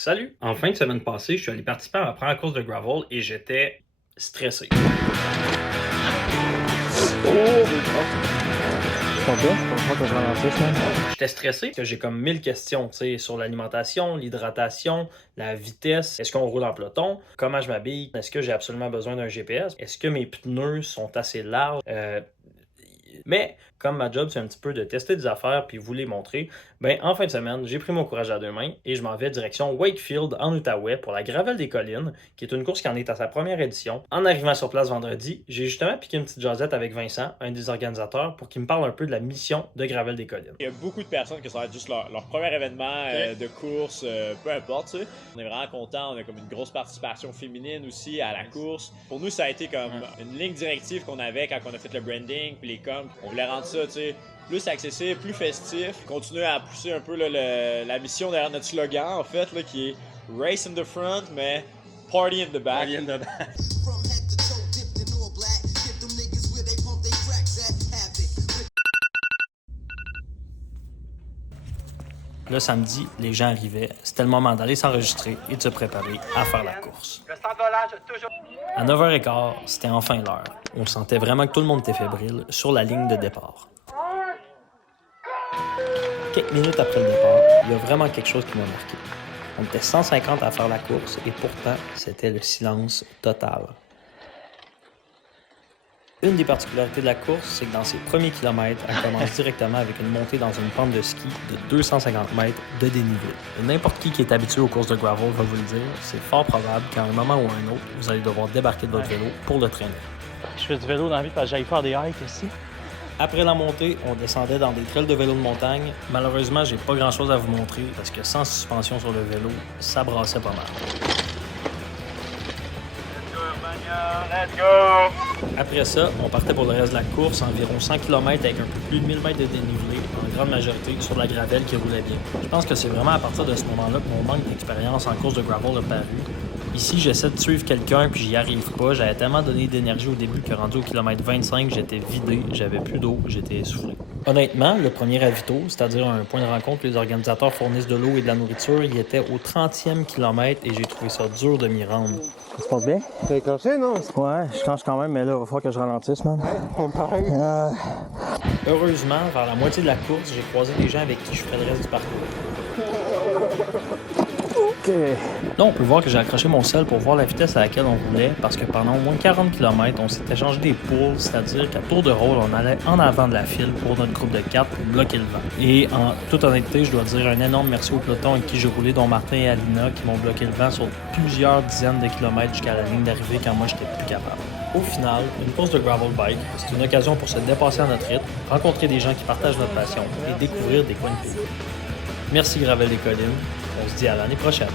Salut! En fin de semaine passée, je suis allé participer à ma première course de gravel et j'étais stressé. J'étais stressé parce que j'ai comme 1000 questions, tu sais, sur l'alimentation, l'hydratation, la vitesse, est-ce qu'on roule en peloton, comment je m'habille, est-ce que j'ai absolument besoin d'un GPS, est-ce que mes pneus sont assez larges, mais comme ma job, c'est un petit peu de tester des affaires puis vous les montrer, ben en fin de semaine, j'ai pris mon courage à deux mains et je m'en vais direction Wakefield en Outaouais pour la Gravel des Collines, qui est une course qui en est à sa première édition. En arrivant sur place vendredi, j'ai justement piqué une petite jasette avec Vincent, un des organisateurs, pour qu'il me parle un peu de la mission de Gravel des Collines. Il y a beaucoup de personnes que ça va être juste leur premier événement de course, peu importe. Tu sais. On est vraiment content, on a comme une grosse participation féminine aussi à la course. Pour nous, ça a été comme une ligne directive qu'on avait quand on a fait le branding puis les coms. On voulait rendre ça, tu sais, plus accessible, plus festif. Continuer à pousser un peu là, la mission derrière notre slogan, en fait, là, qui est Race in the front, mais Party in the back. Party in the back. Le samedi, les gens arrivaient. C'était le moment d'aller s'enregistrer et de se préparer à faire la course. À 9h15, c'était enfin l'heure. On sentait vraiment que tout le monde était fébrile sur la ligne de départ. Quelques minutes après le départ, il y a vraiment quelque chose qui m'a marqué. On était 150 à faire la course et pourtant, c'était le silence total. Une des particularités de la course, c'est que dans ses premiers kilomètres, elle commence directement avec une montée dans une pente de ski de 250 mètres de dénivelé. Et n'importe qui est habitué aux courses de gravel va vous le dire, c'est fort probable qu'à un moment ou un autre, vous allez devoir débarquer de votre vélo pour le traîner. Je fais du vélo dans la vie parce que j'aille faire des hikes ici. Après la montée, on descendait dans des trails de vélo de montagne. Malheureusement, j'ai pas grand-chose à vous montrer parce que sans suspension sur le vélo, ça brassait pas mal. Let's go! Après ça, on partait pour le reste de la course, environ 100 km avec un peu plus de 1000 mètres de dénivelé, en grande majorité sur de la gravelle qui roulait bien. Je pense que c'est vraiment à partir de ce moment-là que mon manque d'expérience en course de gravel a paru. Ici, j'essaie de suivre quelqu'un puis j'y arrive pas. J'avais tellement donné d'énergie au début que rendu au kilomètre 25, j'étais vidé, j'avais plus d'eau, j'étais essoufflé. Honnêtement, le premier ravito, c'est-à-dire un point de rencontre où les organisateurs fournissent de l'eau et de la nourriture, il était au 30e kilomètre et j'ai trouvé ça dur de m'y rendre. Ça se passe bien? T'as écorché, non? Ouais, je change quand même, mais là, il va falloir que je ralentisse, man. On pareil. Heureusement, vers la moitié de la course, j'ai croisé des gens avec qui je ferais le reste du parcours. OK. Là, on peut voir que j'ai accroché mon sel pour voir la vitesse à laquelle on roulait parce que pendant au moins 40 km, on s'était changé des poules, c'est-à-dire qu'à tour de rôle, on allait en avant de la file pour notre groupe de 4 pour bloquer le vent. Et en toute honnêteté, je dois dire un énorme merci au peloton avec qui j'ai roulé, dont Martin et Alina, qui m'ont bloqué le vent sur plusieurs dizaines de kilomètres jusqu'à la ligne d'arrivée quand moi, j'étais plus capable. Au final, une course de gravel bike, c'est une occasion pour se dépasser à notre rythme, rencontrer des gens qui partagent notre passion et découvrir des coins de pays. Merci Gravel des Collines. On se dit à l'année prochaine.